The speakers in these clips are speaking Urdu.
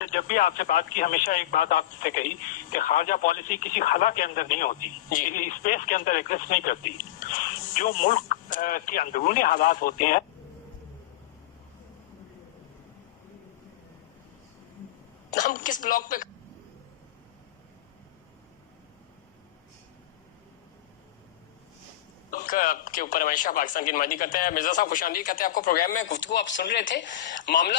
جب بھی آپ سے بات کی ہمیشہ ایک بات آپ سے کہی کہ خارجہ پالیسی کسی خلا کے اندر نہیں ہوتی، کسی اسپیس کے اندر ایگزسٹ نہیں کرتی. جو ملک کے اندرونی حالات ہوتے ہیں ہم کس بلاک پہ کے اوپر ہمیشہ پاکستان کی نمائندگی کرتے ہیں. مرزا صاحب خوش آمدید کہتے ہیں آپ کو پروگرام میں. گفتگو آپ سن رہے تھے. معاملہ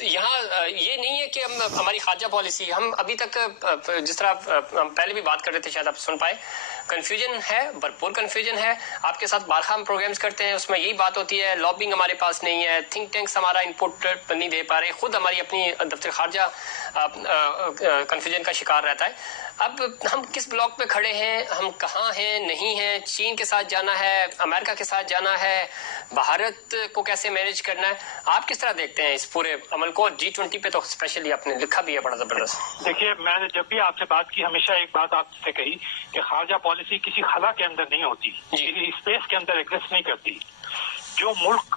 یہاں یہ نہیں ہے کہ ہماری خارجہ پالیسی، ہم ابھی تک جس طرح ہم پہلے بھی بات کر رہے تھے، شاید آپ سن پائے، کنفیوژن ہے، بھرپور کنفیوژن ہے. آپ کے ساتھ بارہا ہم پروگرامز کرتے ہیں، اس میں یہی بات ہوتی ہے. لابنگ ہمارے پاس نہیں ہے، تھنک ٹینکس ہمارا انپٹ نہیں دے پا رہے، خود ہماری اپنی دفتر خارجہ کنفیوژن کا شکار رہتا ہے. اب ہم کس بلاک پہ کھڑے ہیں، ہم کہاں ہیں، نہیں ہیں، چین کے ساتھ جانا ہے، امریکہ کے ساتھ جانا ہے، بھارت کو کیسے مینج کرنا ہے؟ آپ کس طرح دیکھتے ہیں اس پورے عمل کو؟ G20 پہ تو اسپیشلی آپ نے لکھا بھی ہے بڑا زبردست. دیکھیے، میں نے جب بھی آپ سے بات کی ہمیشہ ایک بات آپ سے کہی کہ خارجہ پالیسی کسی خلا کے اندر نہیں ہوتی، کسی اسپیس کے اندر ایگزسٹ نہیں کرتی. جو ملک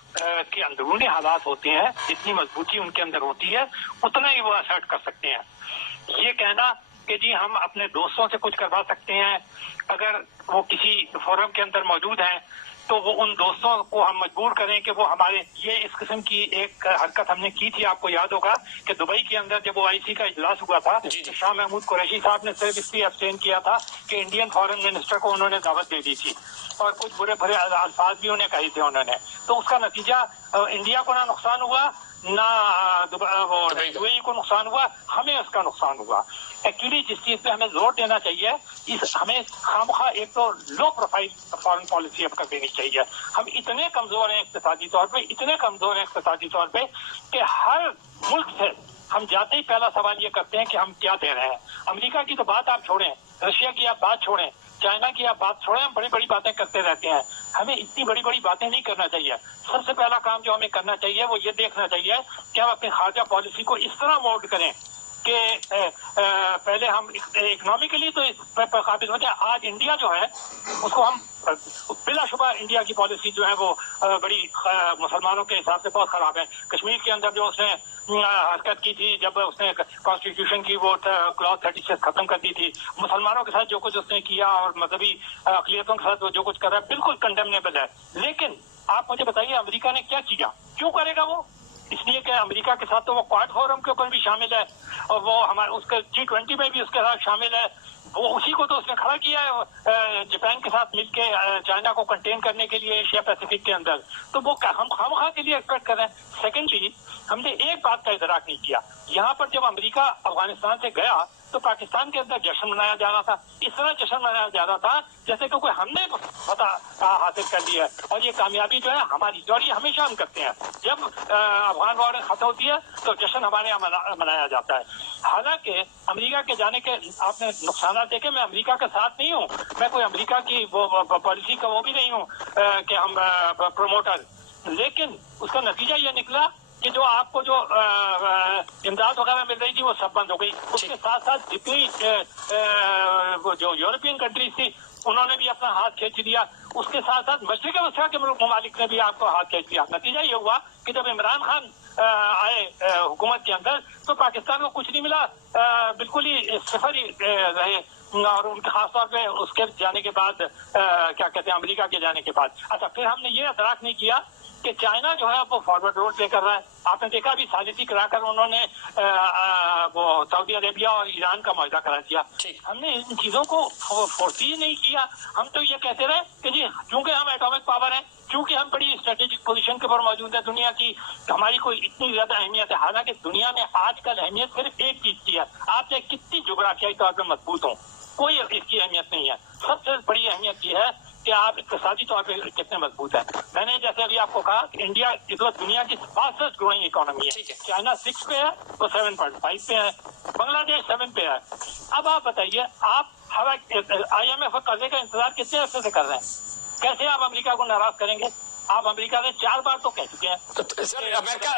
کے اندرونی حالات ہوتے ہیں، جتنی مضبوطی ان کے اندر ہوتی ہے اتنا ہی وہ اسرٹ کر سکتے ہیں. یہ کہنا کہ جی ہم اپنے دوستوں سے کچھ کروا سکتے ہیں، اگر وہ کسی فورم کے اندر موجود ہیں تو وہ ان دوستوں کو ہم مجبور کریں کہ وہ ہمارے، یہ اس قسم کی ایک حرکت ہم نے کی تھی. آپ کو یاد ہوگا کہ دبئی کے اندر جب OIC کا اجلاس ہوا تھا، شاہ محمود قریشی صاحب نے صرف اس لیے ابسٹین کیا تھا کہ انڈین فارن منسٹر کو انہوں نے دعوت دے دی تھی اور کچھ برے بھرے الفاظ بھی انہیں کہے تھے انہوں نے. تو اس کا نتیجہ انڈیا کو نہ نقصان ہوا، نہ UAE کو نقصان ہوا، ہمیں اس کا نقصان ہوا. ایکچولی جس چیز پہ ہمیں زور دینا چاہیے، ہمیں خامخواہ ایک تو لو پروفائل فارن پالیسی اب کر دینی چاہیے. ہم اتنے کمزور ہیں اقتصادی طور پہ، اتنے کمزور ہیں اقتصادی طور پہ کہ ہر ملک سے ہم جاتے ہی پہلا سوال یہ کرتے ہیں کہ ہم کیا دے رہے ہیں. امریکہ کی تو بات آپ چھوڑیں، رشیا کی آپ بات چھوڑیں، چائنا کی آپ بات چھوڑیں، ہم بڑی بڑی باتیں کرتے رہتے ہیں. ہمیں اتنی بڑی بڑی باتیں نہیں کرنا چاہیے. سب سے پہلا کام جو ہمیں کرنا چاہیے وہ یہ دیکھنا چاہیے کہ ہم اپنی خارجہ پالیسی کو اس طرح مولڈ کریں کہ پہلے ہم اکنامکلی تو قابل ہو جائے. آج انڈیا جو ہے اس کو ہم بلا شبہ انڈیا کی پالیسی جو ہے وہ بڑی مسلمانوں کے حساب سے بہت خراب ہے. کشمیر کے اندر جو اس نے حرکت کی تھی، جب اس نے کانسٹیٹیوشن کی وہ کلاس 36 ختم کر دی تھی، مسلمانوں کے ساتھ جو کچھ اس نے کیا اور مذہبی اقلیتوں کے ساتھ وہ جو کچھ کر رہا ہے بالکل کنڈیمنیبل ہے. لیکن آپ مجھے بتائیے امریکہ نے کیا کیا؟ کیوں کرے گا وہ؟ اس لیے کہ امریکہ کے ساتھ تو وہ کوائڈ فورم کے اوپر بھی شامل ہے اور وہ ہمارے اس کے G20 میں بھی اس کے ساتھ شامل ہے. وہ اسی کو تو اس نے کھڑا کیا ہے جاپان کے ساتھ مل کے چائنا کو کنٹین کرنے کے لیے ایشیا پیسیفک کے اندر. تو وہ ہم خواہ کے لیے ایکسپیکٹ کر رہے ہیں. سیکنڈلی، ہم نے ایک بات کا ادراک نہیں کیا. یہاں پر جب امریکہ افغانستان سے گیا تو پاکستان کے اندر جشن منایا جا رہا تھا. اس طرح جشن منایا جا رہا تھا جیسے کہ کوئی ہم نے فتح حاصل کر لی ہے اور یہ کامیابی جو ہے ہماری. اور یہ ہمیشہ ہم کرتے ہیں، جب افغان وار ختم ہوتی ہے تو جشن ہمارے یہاں منایا جاتا ہے. حالانکہ امریکہ کے جانے کے آپ نے نقصانات دیکھے. میں امریکہ کے ساتھ نہیں ہوں، میں کوئی امریکہ کی وہ پالیسی کا وہ بھی نہیں ہوں کہ ہم پروموٹر. لیکن اس کا نتیجہ یہ نکلا کہ جو آپ کو جو امداد وغیرہ مل رہی تھی وہ سب بند ہو گئی. اس کے ساتھ ساتھ جتنی جو یورپین کنٹریز تھی انہوں نے بھی اپنا ہاتھ کھینچ لیا. اس کے ساتھ ساتھ مشرق وسطیٰ کے ممالک نے بھی آپ کو ہاتھ کھینچ لیا. نتیجہ یہ ہوا کہ جب عمران خان آئے حکومت کے اندر تو پاکستان کو کچھ نہیں ملا، بالکل ہی صفر ہی رہے. اور ان کے خاص طور پہ اس کے جانے کے بعد کیا کہتے ہیں امریکہ کے جانے کے بعد. اچھا، پھر ہم نے یہ ادراک نہیں کیا کہ چائنا جو ہے وہ فارورڈ رول لے کر رہا ہے. آپ نے دیکھا بھی سازشی کرا کر انہوں نے وہ سعودی عربیہ اور ایران کا معاہدہ کرا دیا. ہم نے ان چیزوں کو فورسی نہیں کیا. ہم تو یہ کہتے رہے کہ جی چونکہ ہم ایٹامک پاور ہیں، چونکہ ہم بڑی اسٹریٹجک پوزیشن کے اوپر موجود ہیں دنیا کی، ہماری کوئی اتنی زیادہ اہمیت ہے. حالانکہ دنیا میں آج کل اہمیت صرف ایک چیز کی ہے. آپ چاہے کتنی جغرافیائی طور پہ مضبوط ہوں، کوئی اس کی اہمیت نہیں ہے. سب سے بڑی اہمیت یہ ہے کہ آپ اقتصادی طور پہ کتنے مضبوط ہیں. میں نے جیسے ابھی آپ کو کہا کہ انڈیا اس وقت دنیا کی فاسٹسٹ گروئنگ اکانومی ہے. چائنا 6 پہ ہے، وہ 7.5 پہ ہے، بنگلہ دیش 7 پہ ہے. اب آپ بتائیے، آپ IMF اور قرضے کا انتظار کتنے عرصے سے کر رہے ہیں؟ کیسے آپ امریکہ کو ناراض کریں گے؟ آپ امریکہ سے 4 بار تو کہہ چکے ہیں. سر امریکہ،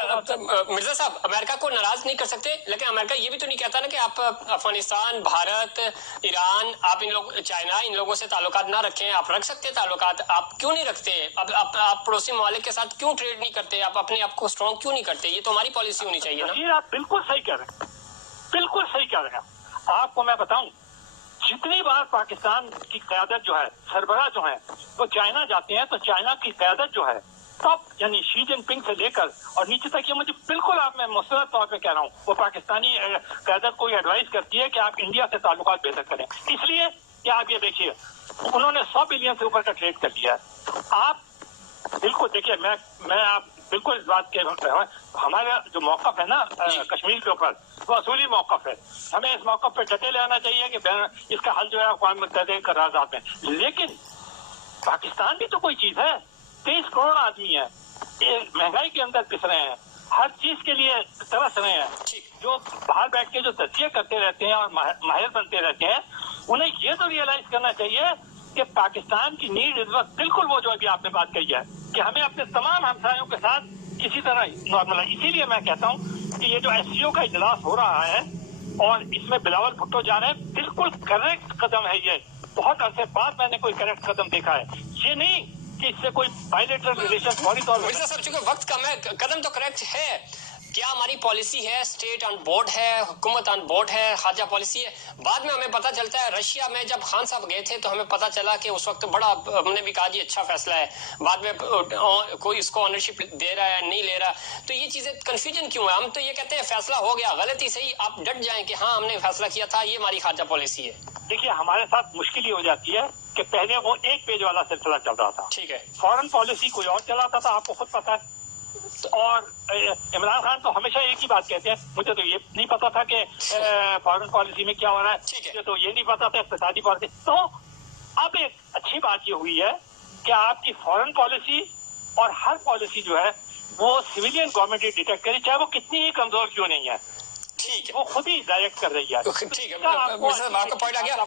مرزا صاحب امریکہ کو ناراض نہیں کر سکتے، لیکن امریکہ یہ بھی تو نہیں کہتا نا کہ آپ افغانستان، بھارت، ایران، آپ چائنا، ان لوگوں سے تعلقات نہ رکھیں. آپ رکھ سکتے ہیں تعلقات. آپ کیوں نہیں رکھتے؟ اب آپ پڑوسی ممالک کے ساتھ کیوں ٹریڈ نہیں کرتے؟ آپ اپنے آپ کو اسٹرانگ کیوں نہیں کرتے؟ یہ تو ہماری پالیسی ہونی چاہیے نا. آپ بالکل صحیح کہہ رہے ہیں. پاکستان کی قیادت جو ہے، سربراہ جو ہے وہ چائنا جاتے ہیں تو چائنا کی قیادت جو ہے ٹاپ یعنی شی جن پنگ سے لے کر اور نیچے تک، یہ مجھے بالکل میں مستند طور پہ کہہ رہا ہوں، وہ پاکستانی قیادت کو یہ ایڈوائز کرتی ہے کہ آپ انڈیا سے تعلقات بہتر کریں، اس لیے کہ آپ یہ دیکھیے انہوں نے 100 بلین سے اوپر کا ٹریڈ کر لیا ہے۔ آپ بالکل دیکھیے، میں آپ بالکل اس بات کے ہمارا جو موقف ہے نا کشمیر کے اوپر وہ اصولی موقف ہے، ہمیں اس موقف پہ ڈٹے لینا چاہیے کہ اس کا حل جو ہے اقوام متحدہ کے قرارداد میں، لیکن پاکستان بھی تو کوئی چیز ہے، 23 کروڑ آدمی ہیں، مہنگائی کے اندر پس رہے ہیں، ہر چیز کے لیے ترس رہے ہیں، جو باہر بیٹھ کے جو تجزیے کرتے رہتے ہیں اور ماہر بنتے رہتے ہیں، انہیں یہ تو ریئلائز کرنا چاہیے کہ پاکستان کی نیڈ اس وقت بالکل وہ جو ابھی آپ نے بات کہی ہے کہ ہمیں اپنے تمام ہمسایوں کے ساتھ کسی طرح نارمل ہے۔ اسی لیے میں کہتا ہوں کہ یہ جو ایس سی او کا اجلاس ہو رہا ہے اور اس میں بلاول بھٹو جا رہے ہیں، بالکل کریکٹ قدم ہے یہ، بہت عرصے بعد میں نے کوئی کریکٹ قدم دیکھا ہے، یہ نہیں کہ اس سے کوئی بائیلیٹرل ریلیشن فوری طور پر۔ صاحب چونکہ وقت کم ہے، قدم تو کریکٹ ہے، کیا ہماری پالیسی ہے، اسٹیٹ آن بورڈ ہے، حکومت آن بورڈ ہے، خارجہ پالیسی ہے؟ بعد میں ہمیں پتا چلتا ہے رشیا میں جب خان صاحب گئے تھے تو ہمیں پتا چلا کہ اس وقت بڑا ہم نے بھی کہا جی اچھا فیصلہ ہے، بعد میں کوئی اس کو آنرشپ دے رہا ہے نہیں لے رہا، تو یہ چیزیں کنفیوژن کیوں ہے؟ ہم تو یہ کہتے ہیں فیصلہ ہو گیا، غلطی صحیح آپ ڈٹ جائیں کہ ہاں ہم نے فیصلہ کیا تھا، یہ ہماری خارجہ پالیسی ہے۔ دیکھیے ہمارے ساتھ مشکل یہ ہو جاتی ہے کہ پہلے وہ ایک پیج والا سلسلہ چل رہا تھا، ٹھیک ہے، فارن پالیسی کوئی اور چلاتا تھا، آپ کو خود پتا ہے، اور عمران خان تو ہمیشہ ایک ہی بات کہتے ہیں، مجھے تو یہ نہیں پتا تھا کہ فارن پالیسی میں کیا ہو رہا ہے، مجھے تو یہ نہیں پتا تھا اقتصادی پالیسی۔ تو اب ایک اچھی بات یہ ہوئی ہے کہ آپ کی فارن پالیسی اور ہر پالیسی جو ہے وہ سویلین گورنمنٹ ڈیٹیکٹ کرے، چاہے وہ کتنی ہی کمزور کیوں نہیں ہے، ٹھیک ہے، وہ خود ہی ڈائریکٹ کر رہی ہے۔ ٹھیک ہے، آپ کو پوائنٹ آ گیا۔